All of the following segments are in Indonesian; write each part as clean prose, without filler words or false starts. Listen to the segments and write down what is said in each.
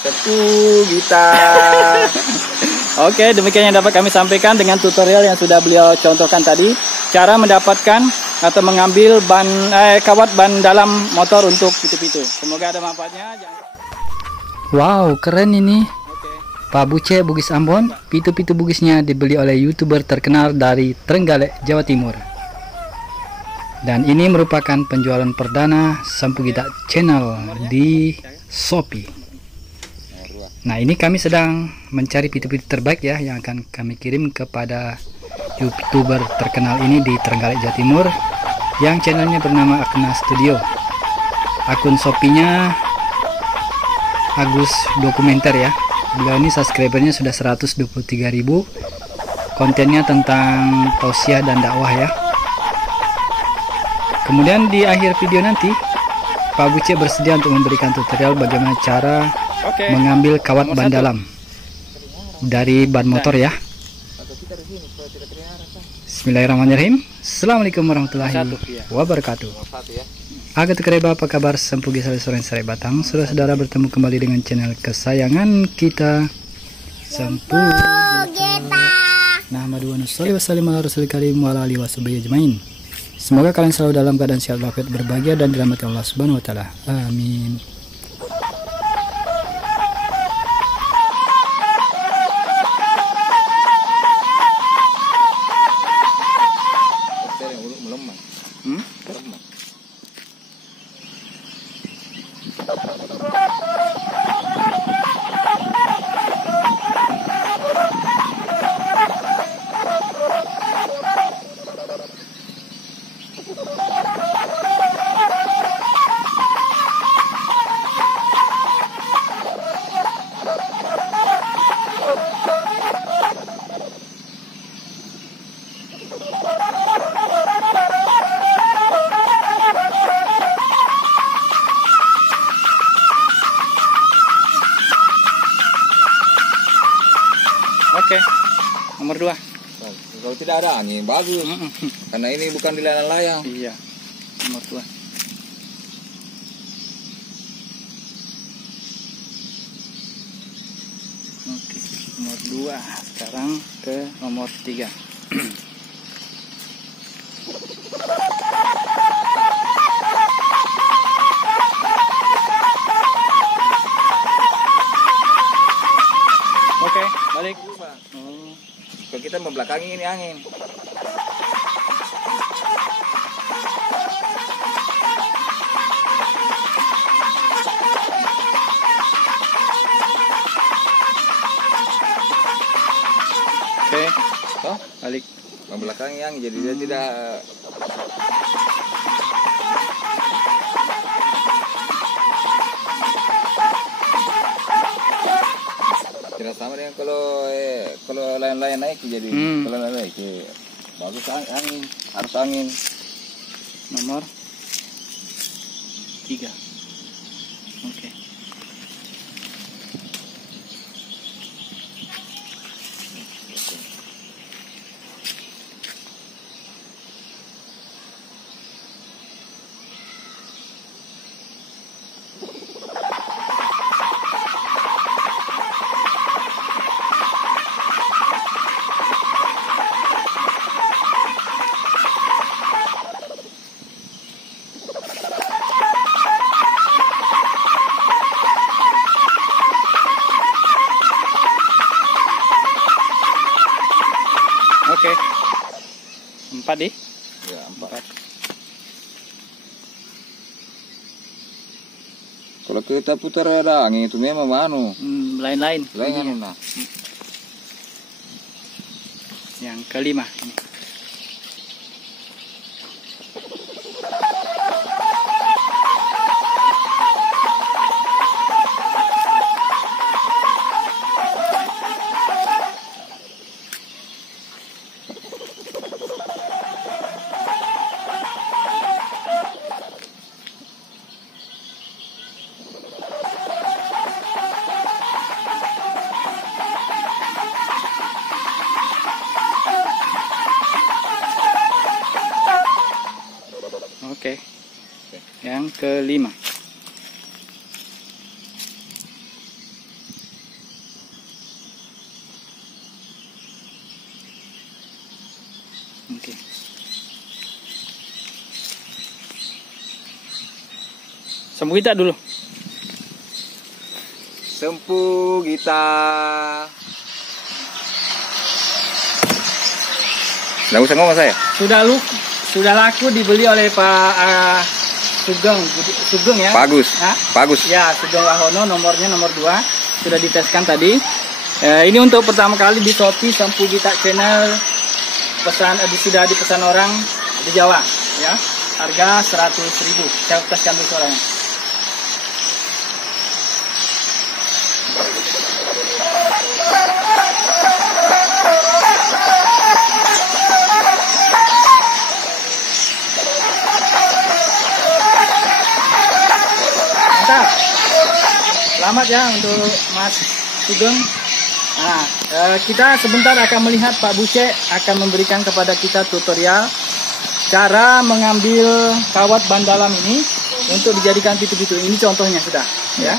Tepu gitar. Oke, demikian yang dapat kami sampaikan dengan tutorial yang sudah beliau contohkan tadi. Cara mendapatkan atau mengambil kawat ban dalam motor untuk pitu-pitu. Semoga ada manfaatnya. Wow, keren ini. Pak Buce Bugis Ambon, pitu-pitu Bugisnya dibeli oleh YouTuber terkenal dari Trenggalek, Jawa Timur. Dan ini merupakan penjualan perdana Sampu Gita Channel di Shopee. Nah, ini kami sedang mencari pitu-pitu terbaik ya yang akan kami kirim kepada YouTuber terkenal ini di Trenggalek, Jawa Timur, yang channelnya bernama Akna Studio. Akun Shopee-nya Agus Dokumenter ya. Beliau ini subscribernya sudah 123.000. Kontennya tentang tausiah dan dakwah ya. Kemudian di akhir video nanti Pak Buce bersedia untuk memberikan tutorial bagaimana cara mengambil kawat ban dalam dari ban motor ya. Bismillahirrahmanirrahim. Assalamualaikum warahmatullahi wabarakatuh. Agak terkereba, apa kabar? Sempugi sore sore batang. Saudara-saudara, bertemu kembali dengan channel kesayangan kita, Sempu Gita. Nahmadu wa nusalli wa sallim ala rasulil karim wa ala alihi washabihi ajmain. Semoga kalian selalu dalam keadaan sehat walafiat, berbahagia dan dirahmati Allah Subhanahu wa taala. Amin. Oke, nomor 2. Kalau tidak ada angin bagus. Karena ini bukan di layang-layang. Iya, nomor 2. Oke, nomor 2. Sekarang ke nomor 3. Oke, balik. Kalau kita membelakangi ini angin. Oke, balik. Membelakangi angin, jadi dia tidak. Tidak sama dengan kalau lain-lain naik jadi kalau lain naik bagus angin, harus angin. Nomor 3. Oke. Oke. 4 deh. Ya, 4. Kalau kita putar ada angin itu memang Lain-lain. lain nah. Yang kelima. Oke. Yang kelima. Oke. Sembuh kita dulu. Sempu kita. Nggak usah ngomong saya. Sudah laku dibeli oleh Pak Sugeng ya. Bagus. Hah? Bagus. Ya, Sugeng Wahono, nomornya nomor 2. Sudah diteskan tadi. Ini untuk pertama kali di Shopee Sempu Gita Channel, sudah dipesan orang di Jawa ya. Harga 100.000. Saya teskan dulu suaranya. Mantap. Selamat ya untuk Mas Sugeng. Nah, kita sebentar akan melihat Pak Buce akan memberikan kepada kita tutorial cara mengambil kawat ban dalam ini untuk dijadikan pitu-pitu. Ini contohnya sudah ya.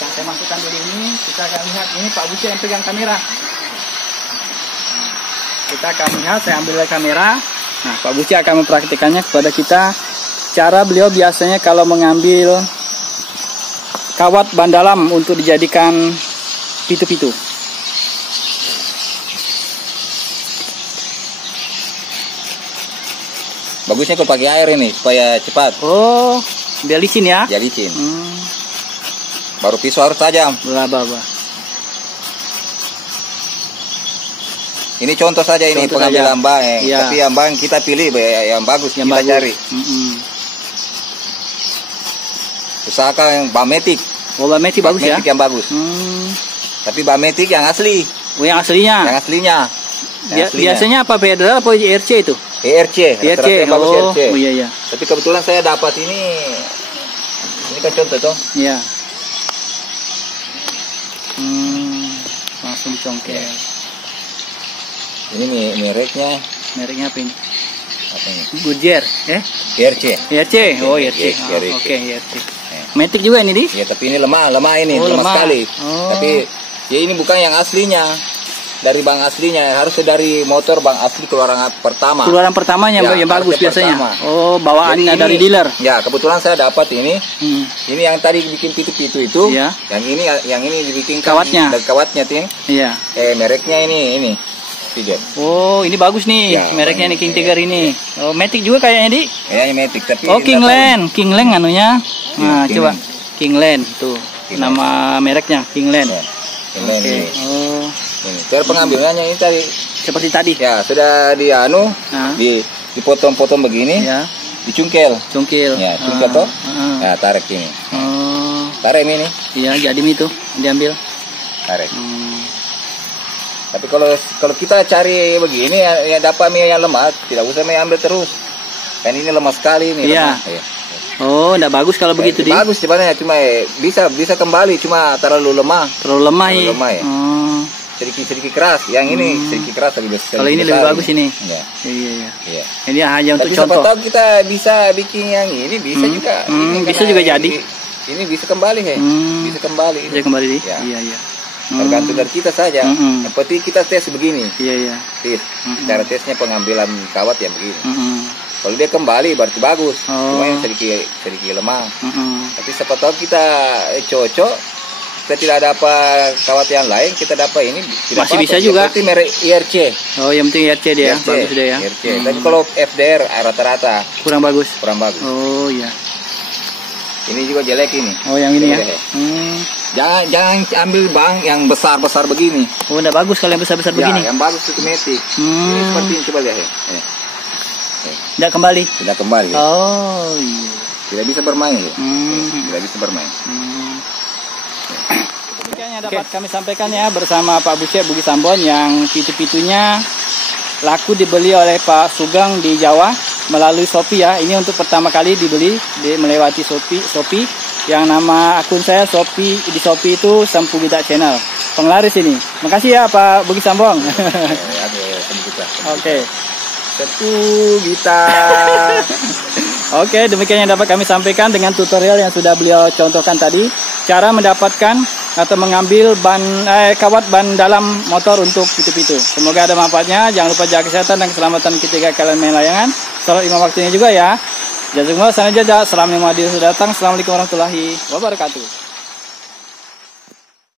Saya masukkan dulu ini, kita akan lihat ini Pak Buce yang pegang kamera. Kita akan lihat, saya ambil kamera. Nah, Pak Buce akan mempraktikannya kepada kita. Cara beliau biasanya kalau mengambil kawat ban dalam untuk dijadikan pitu-pitu. Bagusnya kalau pakai air ini supaya cepat. Oh, biar licin ya? Ya licin. Baru pisau harus tajam. Bah. Ini contoh saja ini pengambilan bang. Ya. Tapi yang bang kita pilih yang bagus yang kita cari. Usahakan yang bametik. Oh, bametik bagus ya? Bametik yang bagus. Tapi bametik yang asli. Oh, yang aslinya? Yang aslinya. Biasanya apa federal atau ERC itu? ERC. ERC. Oh iya. Tapi kebetulan saya dapat ini kan contoh toh. Iya. Langsung dicongkel. Ini mereknya. Mereknya apa ini? Apa ini? Goodyear, ERC. ERC. Oh, ERC. Oke, ERC. Matic juga ini, Di? Ya, tapi ini lemah ini, lemah sekali. Oh. Tapi ya ini bukan yang aslinya. Dari bang aslinya, harusnya dari motor bang asli keluaran pertama. Keluaran pertamanya ya, yang bagus biasanya. Pertama. Oh, bawaannya dari dealer. Ya, kebetulan saya dapat ini. Ini yang tadi bikin pitu-pitu itu. Ya. Yang ini dibikin kawatnya. Kawatnya, Ting. Iya. Mereknya ini. Tiger. Oh, ini bagus nih. Ya, mereknya nih King Tiger ini. Oh, Matic juga kayaknya, Di? Kayaknya Matic, tapi oh, Kingland anunya. Nah, coba Kingland tuh. Nama mereknya Kingland. Ya. Kingland. Oke. Oh. Ini cara pengambilannya ini tadi seperti tadi. Ya, sudah dipotong-potong begini. Ya. Dicungkel. Ya, cungkel toh. Ya, tarik ini. Oh. Tarik ini. Iya, jadi itu diambil. Tarik. Tapi kalau kita cari begini ya dapat mie yang lemah, tidak usah mie ambil terus. Kan ini lemah sekali nih. Iya. Oh, enggak bagus kalau begitu, Di. Bagus sebenarnya, cuma bisa kembali, cuma terlalu lemah. Terlalu lemah ya. Oh. Sedikit keras. Yang ini sedikit keras lebih besar. Kalau ini lebih bagus ini. Ya. Iya. Ini hanya untuk tapi contoh. Tapi siapa tahu kita bisa bikin yang ini juga. Ini bisa juga jadi. Ini bisa kembali, Bisa kembali. Bisa kembali, Di. Ya. Iya. Tergantung dari kita saja. Yang penting kita tes begini. Iya. Tes. Cara tesnya pengambilan kawat yang begini. Kalau dia kembali berarti bagus. Cuma yang sedikit lemah. Tapi siapa tahu kita cocok, kita tidak ada apa kawat yang lain, kita dapat ini masih bisa juga. Berarti merek ERC. Oh, yang penting ERC dia. Bagus dia ya. ERC. Tapi kalau FDR rata-rata kurang bagus. Oh iya. Ini juga jelek ini. Oh, yang ini ya. Jangan ambil bang yang besar begini. Oh, enggak bagus kalau yang besar begini. Yang bagus itu Matic. Ini seperti ini, coba lihat ya. Tidak kembali. Oh iya. Tidak bisa bermain ya. Tidak bisa bermain. Yang dapat kami sampaikan ya bersama Pak Buce Bugis Ambon yang pitu-pitunya laku dibeli oleh Pak Sugeng di Jawa melalui Shopee ya. Ini untuk pertama kali dibeli melewati Shopee yang nama akun saya di Shopee itu Sempu Gita Channel. Penglaris ini. Makasih ya Pak Bugis Ambon. Oke. Sempu Gita. Oke, demikian yang dapat kami sampaikan dengan tutorial yang sudah beliau contohkan tadi. Cara mendapatkan atau mengambil kawat ban dalam motor untuk pitu-pitu. Semoga ada manfaatnya. Jangan lupa jaga kesehatan dan keselamatan ketika kalian main layangan. Sholat 5 waktunya juga ya. Jazakumullah khairan. Assalamualaikum warahmatullahi wabarakatuh.